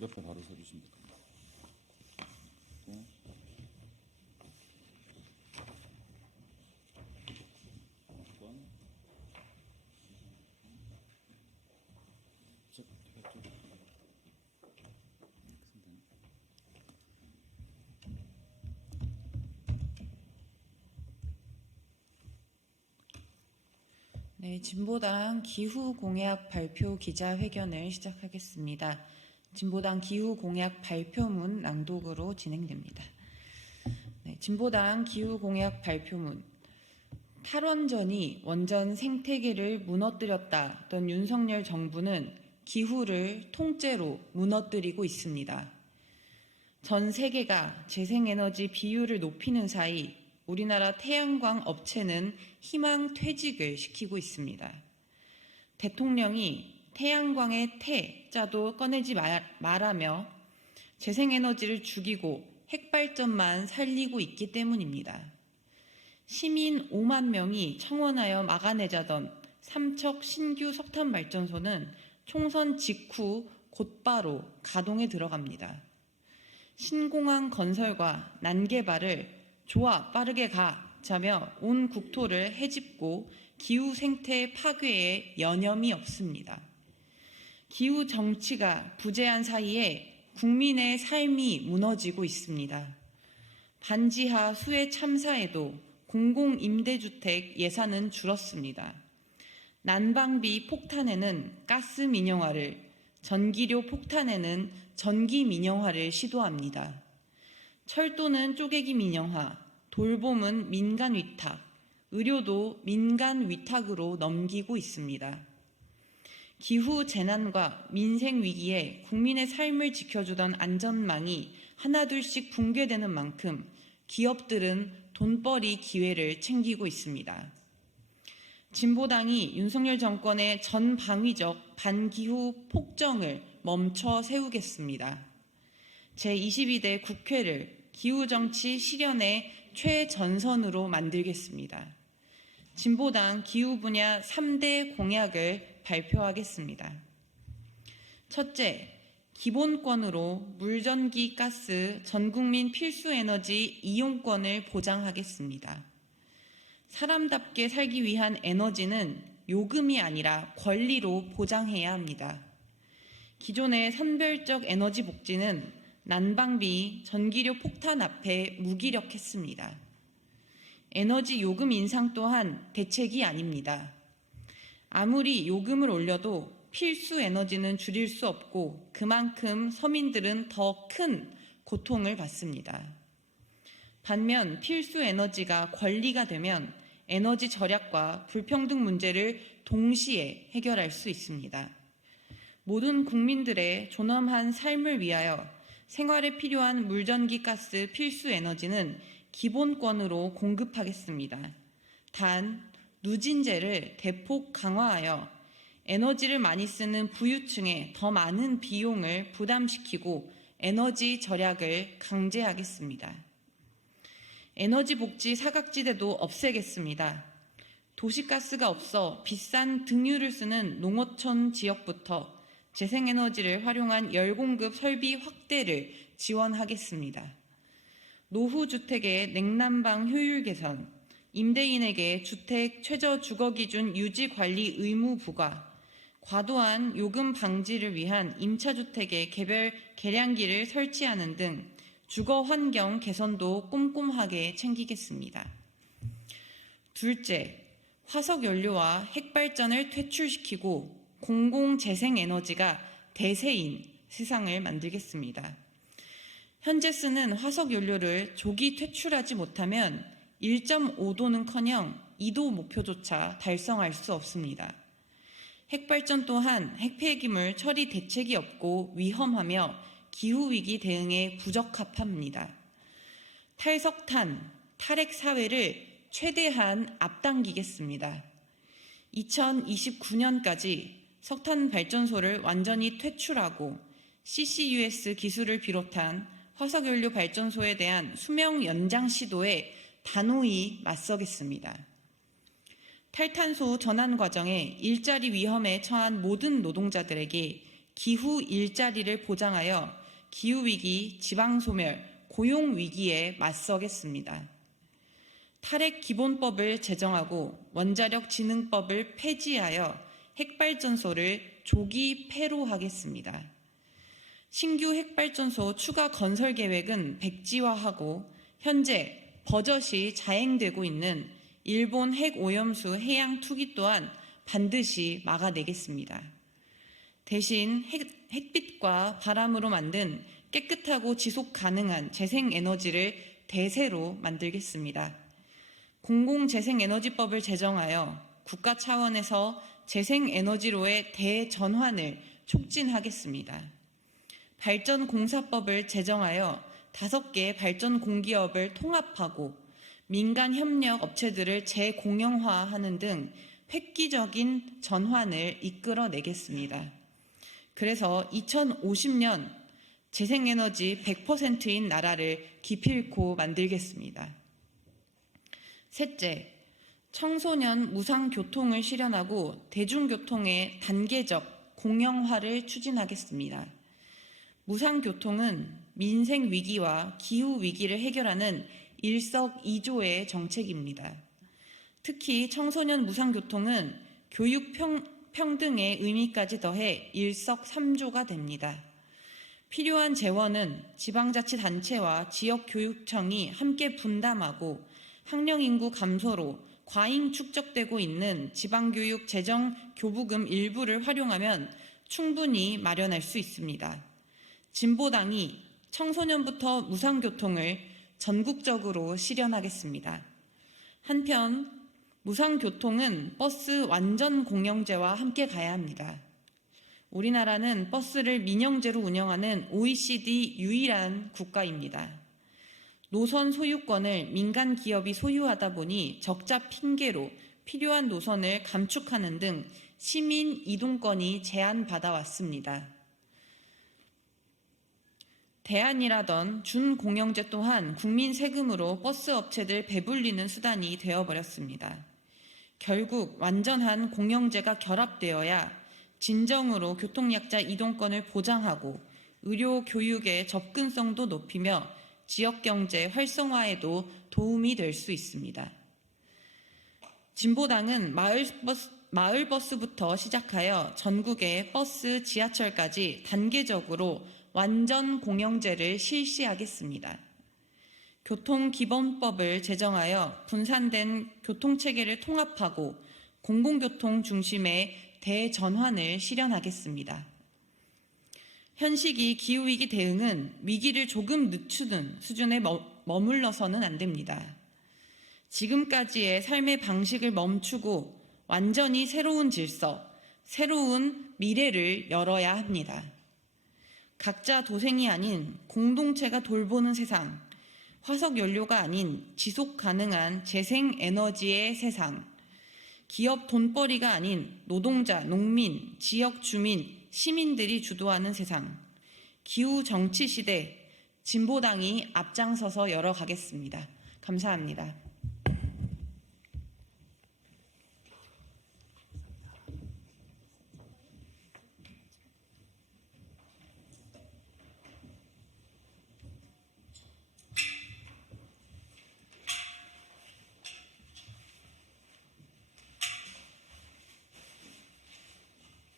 옆에 바로 서주시면 됩니다. 네. 네, 진보당 기후 공약 발표 기자회견을 시작하겠습니다. 진보당 기후 공약 발표문 낭독으로 진행됩니다. 네, 진보당 기후 공약 발표문. 탈원전이 원전 생태계를 무너뜨렸다던 윤석열 정부는 기후를 통째로 무너뜨리고 있습니다. 전 세계가 재생에너지 비율을 높이는 사이 우리나라 태양광 업체는 희망 퇴직을 시키고 있습니다. 대통령이 태양광의 태자도 꺼내지 말라며 재생에너지를 죽이고 핵발전만 살리고 있기 때문입니다. 시민 5만 명이 청원하여 막아내자던 삼척 신규 석탄발전소는 총선 직후 곧바로 가동에 들어갑니다. 신공항 건설과 난개발을 좋아 빠르게 가자며 온 국토를 헤집고 기후 생태 파괴에 여념이 없습니다. 기후 정치가 부재한 사이에 국민의 삶이 무너지고 있습니다. 반지하 수해 참사에도 공공임대주택 예산은 줄었습니다. 난방비 폭탄에는 가스 민영화를, 전기료 폭탄에는 전기 민영화를 시도합니다. 철도는 쪼개기 민영화, 돌봄은 민간 위탁, 의료도 민간 위탁으로 넘기고 있습니다. 기후 재난과 민생 위기에 국민의 삶을 지켜주던 안전망이 하나둘씩 붕괴되는 만큼 기업들은 돈벌이 기회를 챙기고 있습니다. 진보당이 윤석열 정권의 전방위적 반기후 폭정을 멈춰 세우겠습니다. 제22대 국회를 기후정치 실현의 최전선으로 만들겠습니다. 진보당 기후 분야 3대 공약을 발표하겠습니다. 첫째, 기본권으로 물전기 가스 전국민 필수에너지 이용권을 보장하겠습니다. 사람답게 살기 위한 에너지는 요금이 아니라 권리로 보장해야 합니다. 기존의 선별적 에너지 복지는 난방비, 전기료 폭탄 앞에 무기력했습니다. 에너지 요금 인상 또한 대책이 아닙니다. 아무리 요금을 올려도 필수 에너지는 줄일 수 없고 그만큼 서민들은 더 큰 고통을 받습니다. 반면 필수 에너지가 권리가 되면 에너지 절약과 불평등 문제를 동시에 해결할 수 있습니다. 모든 국민들의 존엄한 삶을 위하여 생활에 필요한 물전기 가스 필수 에너지는 기본권으로 공급하겠습니다. 단, 누진제를 대폭 강화하여 에너지를 많이 쓰는 부유층에 더 많은 비용을 부담시키고 에너지 절약을 강제하겠습니다. 에너지 복지 사각지대도 없애겠습니다. 도시가스가 없어 비싼 등유를 쓰는 농어촌 지역부터 재생에너지를 활용한 열공급 설비 확대를 지원하겠습니다. 노후주택의 냉난방 효율 개선, 임대인에게 주택 최저주거기준 유지관리 의무 부과, 과도한 요금 방지를 위한 임차주택의 개별 계량기를 설치하는 등 주거환경 개선도 꼼꼼하게 챙기겠습니다. 둘째, 화석연료와 핵발전을 퇴출시키고 공공재생에너지가 대세인 세상을 만들겠습니다. 현재 쓰는 화석연료를 조기 퇴출하지 못하면 1.5도는커녕 2도 목표조차 달성할 수 없습니다. 핵발전 또한 핵폐기물 처리 대책이 없고 위험하며 기후위기 대응에 부적합합니다. 탈석탄, 탈핵 사회를 최대한 앞당기겠습니다. 2029년까지 석탄 발전소를 완전히 퇴출하고 CCUS 기술을 비롯한 화석연료 발전소에 대한 수명 연장 시도에 단호히 맞서겠습니다. 탈탄소 전환 과정에 일자리 위험에 처한 모든 노동자들에게 기후 일자리를 보장하여 기후위기, 지방소멸, 고용위기에 맞서겠습니다. 탈핵 기본법을 제정하고 원자력 진흥법을 폐지하여 핵발전소를 조기 폐로하겠습니다. 신규 핵발전소 추가 건설 계획은 백지화하고 현재 버젓이 자행되고 있는 일본 핵오염수 해양 투기 또한 반드시 막아내겠습니다. 대신 햇빛과 바람으로 만든 깨끗하고 지속 가능한 재생에너지를 대세로 만들겠습니다. 공공재생에너지법을 제정하여 국가 차원에서 재생에너지로의 대전환을 촉진하겠습니다. 발전공사법을 제정하여 5개 발전공기업을 통합하고 민간 협력 업체들을 재공영화하는 등 획기적인 전환을 이끌어내겠습니다. 그래서 2050년 재생에너지 100%인 나라를 기필코 만들겠습니다. 셋째, 청소년 무상교통을 실현하고 대중교통의 단계적 공영화를 추진하겠습니다. 무상교통은 민생위기와 기후위기를 해결하는 일석이조의 정책입니다. 특히 청소년 무상교통은 교육 평등의 의미까지 더해 일석삼조가 됩니다. 필요한 재원은 지방자치단체와 지역교육청이 함께 분담하고 학령인구 감소로 과잉 축적되고 있는 지방교육 재정 교부금 일부를 활용하면 충분히 마련할 수 있습니다. 진보당이 청소년부터 무상교통을 전국적으로 실현하겠습니다. 한편 무상교통은 버스 완전 공영제와 함께 가야 합니다. 우리나라는 버스를 민영제로 운영하는 OECD 유일한 국가입니다. 노선 소유권을 민간 기업이 소유하다 보니 적자 핑계로 필요한 노선을 감축하는 등 시민 이동권이 제한받아 왔습니다. 대안이라던 준공영제 또한 국민 세금으로 버스 업체들 배불리는 수단이 되어버렸습니다. 결국 완전한 공영제가 결합되어야 진정으로 교통약자 이동권을 보장하고 의료, 교육의 접근성도 높이며 지역경제 활성화에도 도움이 될 수 있습니다. 진보당은 마을버스부터 시작하여 전국의 버스, 지하철까지 단계적으로 완전 공영제를 실시하겠습니다. 교통기본법을 제정하여 분산된 교통체계를 통합하고 공공교통 중심의 대전환을 실현하겠습니다. 현시기 기후위기 대응은 위기를 조금 늦추는 수준에 머물러서는 안 됩니다. 지금까지의 삶의 방식을 멈추고 완전히 새로운 질서, 새로운 미래를 열어야 합니다. 각자 도생이 아닌 공동체가 돌보는 세상, 화석연료가 아닌 지속 가능한 재생에너지의 세상, 기업 돈벌이가 아닌 노동자, 농민, 지역 주민, 시민들이 주도하는 세상, 기후 정치 시대, 진보당이 앞장서서 열어가겠습니다. 감사합니다.